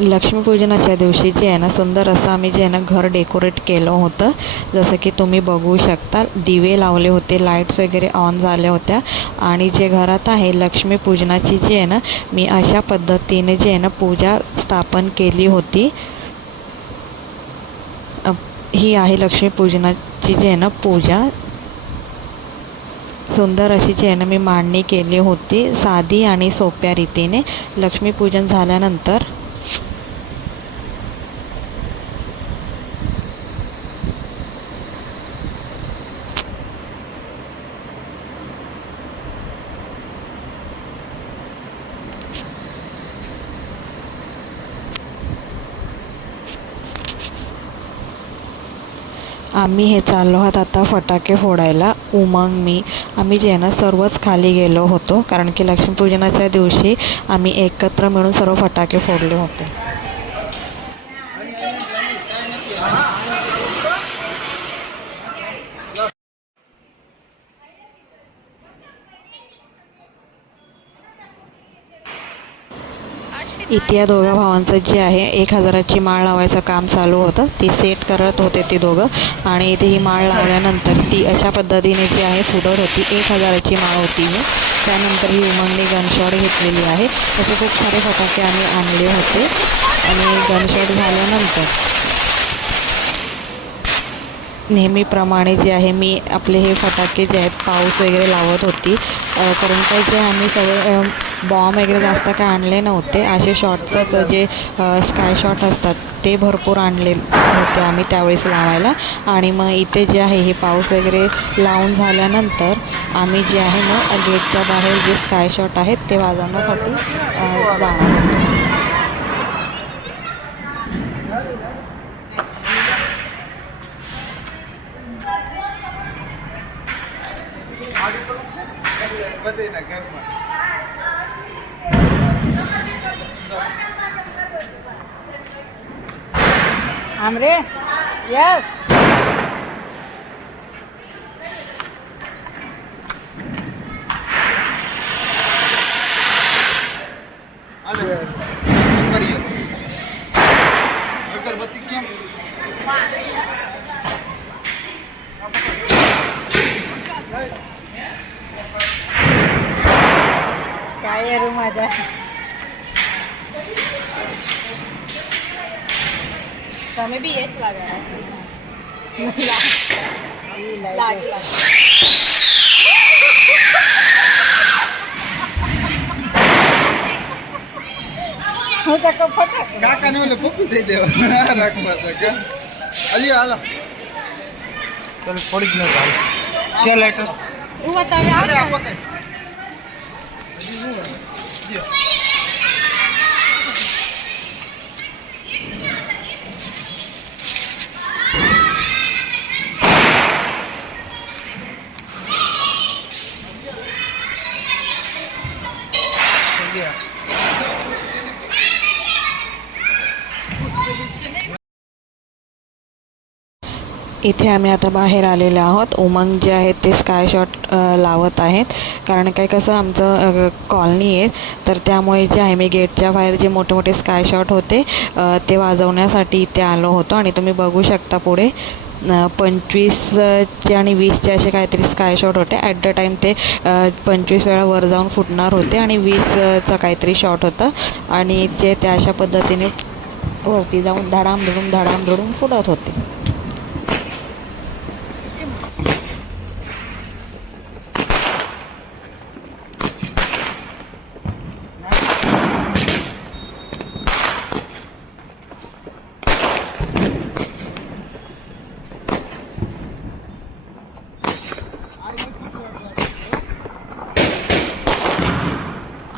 लक्ष्मीपूजनाच्या दिवशी जे आहे ना सुंदर असं आम्ही जे आहे ना घर डेकोरेट केलं होतं. जसं की तुम्ही बघू शकता दिवे लावले होते लाईट्स वगैरे ऑन झाल्या होत्या. आणि जे घरात आहे लक्ष्मीपूजनाची जी आहे ना मी अशा पद्धतीने जे आहे ना पूजा स्थापन केली होती. ही आहे लक्ष्मीपूजनाची जी आहे ना पूजा. सुंदर अशी जी आहे ना मी मांडणी केली होती साधी आणि सोप्या रीतीने. लक्ष्मीपूजन झाल्यानंतर आम्ही हे चाललो आहोत आता फटाके फोडायला. उमंग मी. आम्ही जे ना सर्वच खाली गेलो होतो. कारण की लक्ष्मीपूजनाच्या दिवशी आम्ही एकत्र मिळून सर्व फटाके फोडले होते. इथे या दोघा भावांचं जे आहे एक हजाराची माळ लावायचं काम चालू होतं. ती सेट करत होते ती दोघं. आणि इथे ही माळ लावल्यानंतर ती अशा पद्धतीने जी आहे फुडत होती. एक हजाराची माळ होती ही. त्यानंतर ही उमंगने गनशॉट घेतलेली आहे. तसे खूप सारे फटाके आम्ही आणले होते. आणि गनशॉट झाल्यानंतर नेहमीप्रमाणे जे आहे मी आपले हे फटाके जे आहेत पाऊस वगैरे लावत होती. कारण काय जे आम्ही सगळं बॉम्ब वगैरे जास्त काय आणले नव्हते. असे शॉटचंच जे स्काय शॉट असतात ते भरपूर आणले होते आम्ही त्यावेळेस लावायला. आणि मग इथे जे आहे हे पाऊस वगैरे लावून झाल्यानंतर आम्ही जे आहे मग गेटच्या बाहेर जे स्काय शॉट आहेत ते वाजवण्यासाठी अ, जाणार होतो आमरे यस अगरबत्ती केम काय आहे रू माझा તમે બી એ જ લાગ્યા લાગે હું તો કહું ફટાક કાકા ને ઓલે પપ્પુ થઈ દેવા રાખવા હતા કે અલી હાલો ચાલ થોડીક ન હાલ કે લાઈટર હું બતાવે અરે આ આવે 这是我 इथे आम्ही आता बाहेर आलेले आहोत. उमंग जे आहेत ते स्काय शॉट लावत आहेत. कारण काय कसं आमचं कॉलनी आहे. तर त्यामुळे जे आहे मी गेटच्या बाहेर जे मोठे मोठे स्काय शॉट होते ते वाजवण्यासाठी इथे आलो होतो. आणि तुम्ही बघू शकता पुढे पंचवीसचे आणि वीसचे असे काहीतरी स्काय शॉट होते. ॲट द टाईम ते पंचवीस वेळा वर जाऊन फुटणार होते आणि वीसचं काहीतरी शॉट होतं. आणि जे ते अशा पद्धतीने वरती जाऊन धडाम धडूम धडाम धडूम फुटत होते.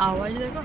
आवाज आहे का